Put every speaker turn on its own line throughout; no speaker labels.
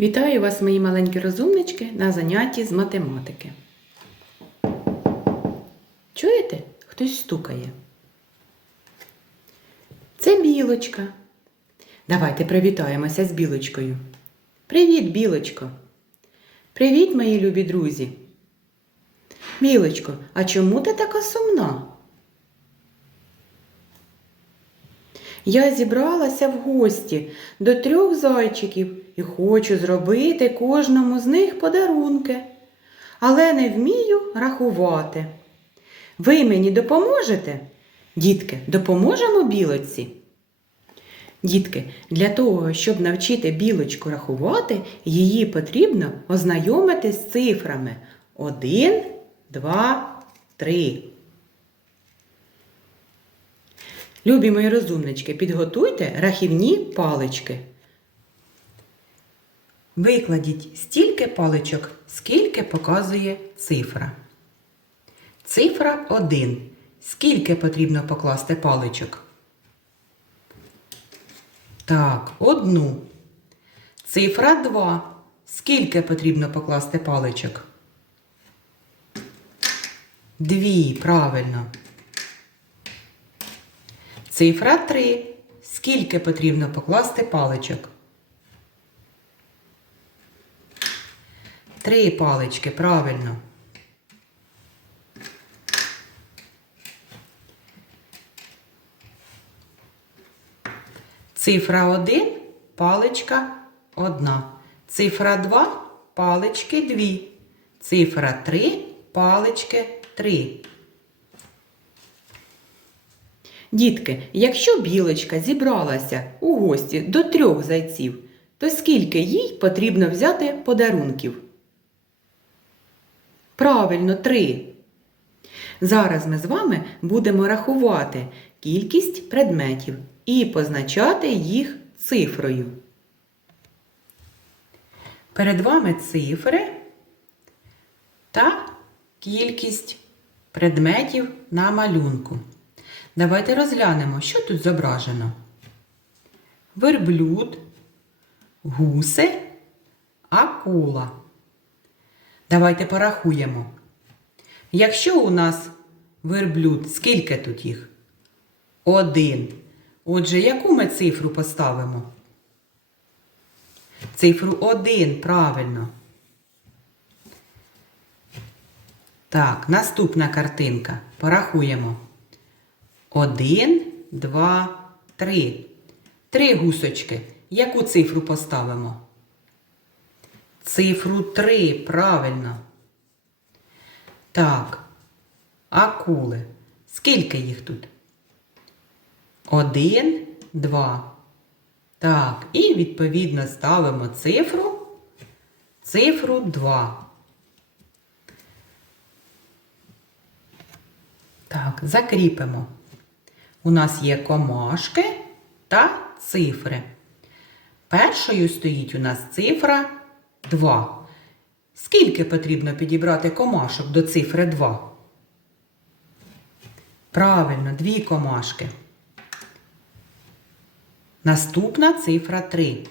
Вітаю вас, мої маленькі розумнички, на занятті з математики. Чуєте? Хтось стукає. Це білочка. Давайте привітаємося з білочкою. Привіт, білочко. Привіт, мої любі друзі. Білочко, а чому ти така сумна? Я зібралася в гості до трьох зайчиків і хочу зробити кожному з них подарунки, але не вмію рахувати. Ви мені допоможете? Дітки, допоможемо білочці? Дітки, для того, щоб навчити білочку рахувати, її потрібно ознайомити з цифрами 1, 2, 3. Любі мої розумнички, підготуйте рахівні палички. Викладіть стільки паличок, скільки показує цифра. Цифра 1. Скільки потрібно покласти паличок? Так, одну. Цифра 2. Скільки потрібно покласти паличок? Дві, правильно. Цифра 3. Скільки потрібно покласти паличок? Три палички, правильно. Цифра 1, паличка 1. Цифра 2, палички 2. Цифра 3, палички 3. Дітки, якщо білочка зібралася у гості до трьох зайців, то скільки їй потрібно взяти подарунків? Правильно, три. Зараз ми з вами будемо рахувати кількість предметів і позначати їх цифрою. Перед вами цифри та кількість предметів на малюнку. Давайте розглянемо, що тут зображено. Верблюд, гуси, акула. Давайте порахуємо. Якщо у нас верблюд, скільки тут їх? Один. Отже, яку ми цифру поставимо? Цифру 1, правильно. Так, наступна картинка. Порахуємо. Один, два, три. Три гусочки. Яку цифру поставимо? Цифру 3, правильно. Так. Акули. Скільки їх тут? Один, два. Так, і відповідно ставимо цифру. Цифру 2. Так, закріпимо. У нас є комашки та цифри. Першою стоїть у нас цифра 2. Скільки потрібно підібрати комашок до цифри 2? Правильно, дві комашки. Наступна цифра 3.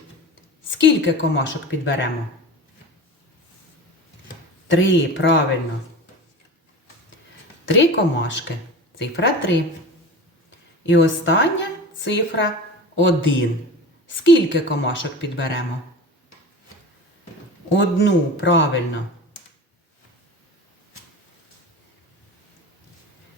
Скільки комашок підберемо? Три, правильно. Три комашки. Цифра 3. І остання цифра 1. Скільки комашок підберемо? Одну, правильно.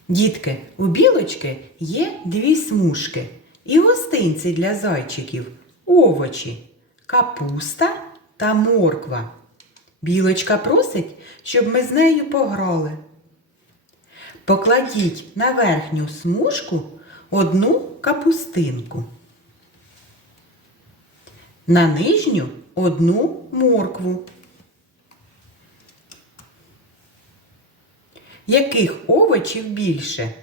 Дітки, у білочки є дві смужки і гостинці для зайчиків, овочі, капуста та морква. Білочка просить, щоб ми з нею пограли. Покладіть на верхню смужку одну капустинку. На нижню одну моркву. Яких овочів більше?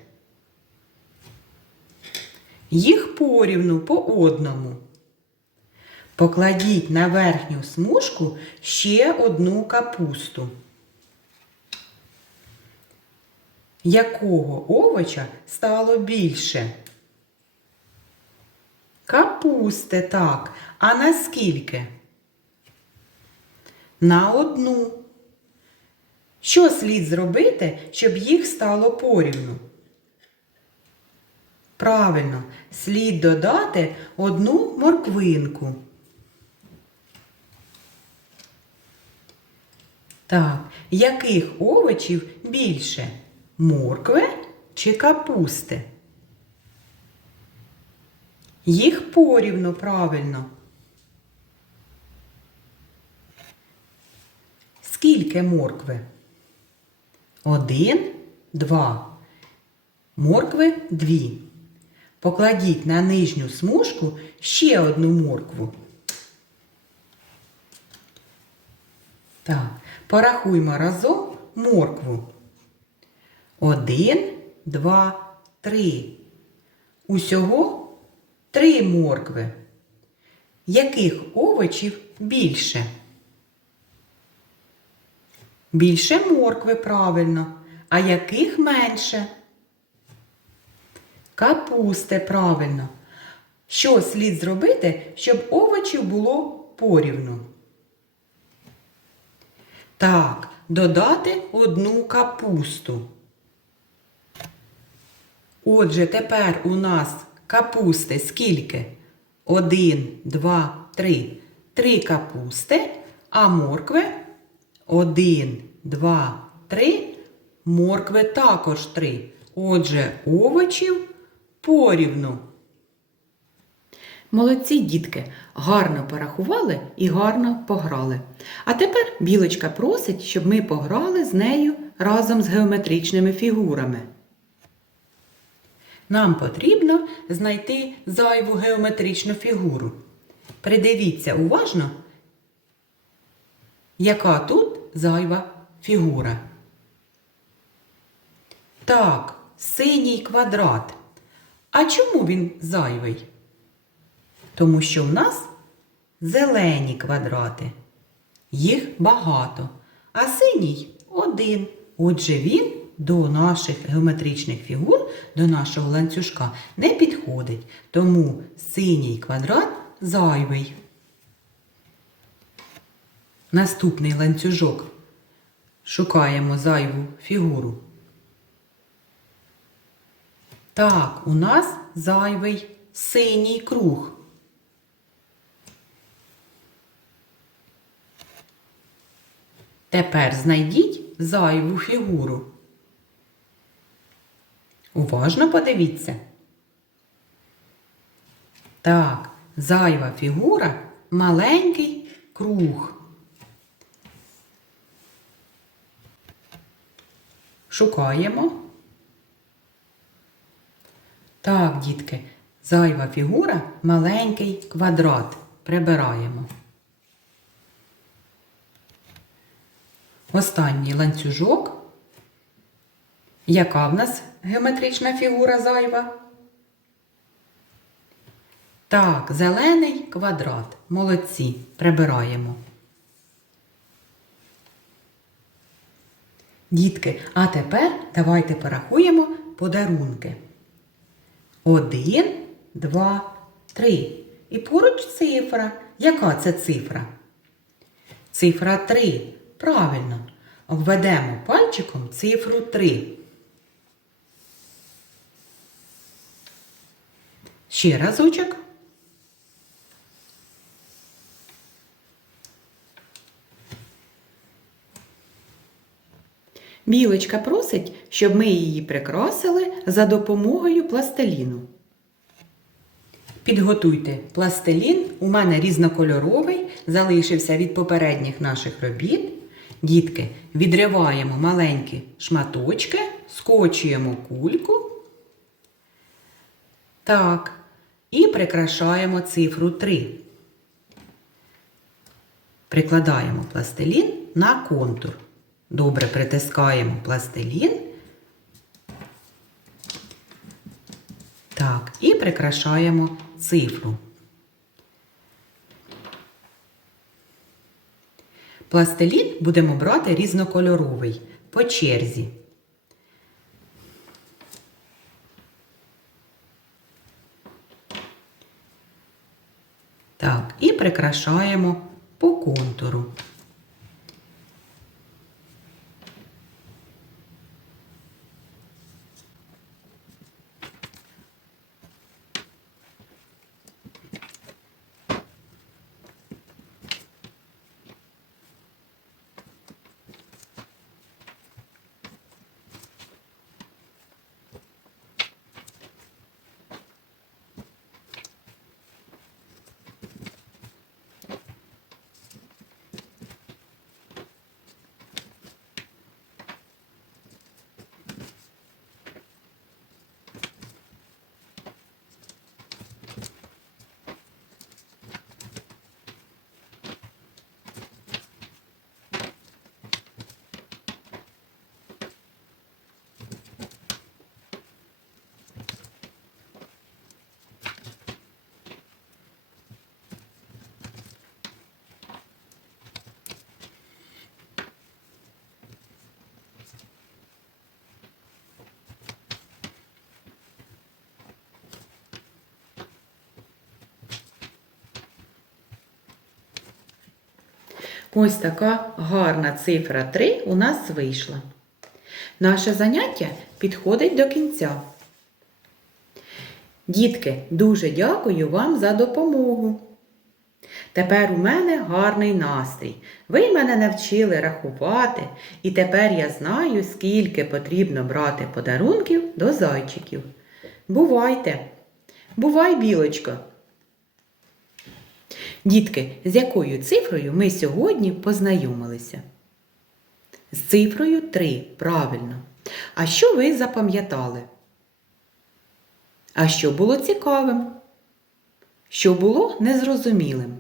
Їх порівну по одному. Покладіть на верхню смужку ще одну капусту. Якого овоча стало більше? Капусти, так. А наскільки? на одну. Що слід зробити, щоб їх стало порівну? Правильно, слід додати одну морквинку. Так, яких овочів більше? Моркви чи капусти? Їх порівну правильно. Скільки моркви? Один, два. Моркви дві. Покладіть на нижню смужку ще одну моркву. Так, порахуймо разом моркву. Один, два, три. Усього три моркви. Яких овочів більше? Більше моркви правильно. А яких менше? Капусти правильно. Що слід зробити, щоб овочів було порівну? Так, додати одну капусту. Отже, тепер у нас капусти скільки? Один, два, три. Три капусти, а моркви один, два, три. Моркви також три. Отже, овочів порівну. Молодці дітки, гарно порахували і гарно пограли. А тепер білочка просить, щоб ми пограли з нею разом з геометричними фігурами. Нам потрібно знайти зайву геометричну фігуру. Придивіться уважно, яка тут зайва фігура. Так, синій квадрат. А чому він зайвий? Тому що в нас зелені квадрати. Їх багато, а синій один. Отже, він до наших геометричних фігур, до нашого ланцюжка не підходить. Тому синій квадрат зайвий. Наступний ланцюжок. Шукаємо зайву фігуру. Так, у нас зайвий синій круг. Тепер знайдіть зайву фігуру. Уважно подивіться. Так, зайва фігура маленький круг. Шукаємо. Так, дітки, зайва фігура маленький квадрат. Прибираємо. Останній ланцюжок. Яка в нас геометрична фігура зайва? Так, зелений квадрат. Молодці. Прибираємо. Дітки, а тепер давайте порахуємо подарунки. Один, два, три. І поруч цифра. Яка це цифра? Цифра 3. Правильно. Обведемо пальчиком цифру 3. Ще разочок. Білочка просить, щоб ми її прикрасили за допомогою пластиліну. Підготуйте пластилін. У мене різнокольоровий, залишився від попередніх наших робіт. Дітки, відриваємо маленькі шматочки, скочуємо кульку. Так. І прикрашаємо цифру 3. Прикладаємо пластилін на контур. Добре притискаємо пластилін. Так, і прикрашаємо цифру. Пластилін будемо брати різнокольоровий по черзі. Так, і прикрашаємо по контуру. Ось така гарна цифра 3 у нас вийшла. Наше заняття підходить до кінця. Дітки, дуже дякую вам за допомогу. Тепер у мене гарний настрій. Ви мене навчили рахувати, і тепер я знаю, скільки потрібно брати подарунків до зайчиків. Бувайте! Бувай, білочко! Дітки, з якою цифрою ми сьогодні познайомилися? З цифрою 3, правильно. А що ви запам'ятали? А що було цікавим? Що було незрозумілим?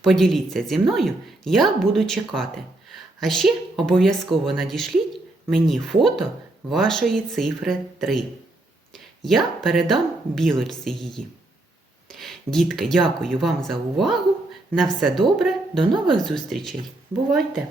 Поділіться зі мною, я буду чекати. А ще обов'язково надішліть мені фото вашої цифри 3. Я передам білочці її. Дітки, дякую вам за увагу. На все добре, до нових зустрічей. Бувайте!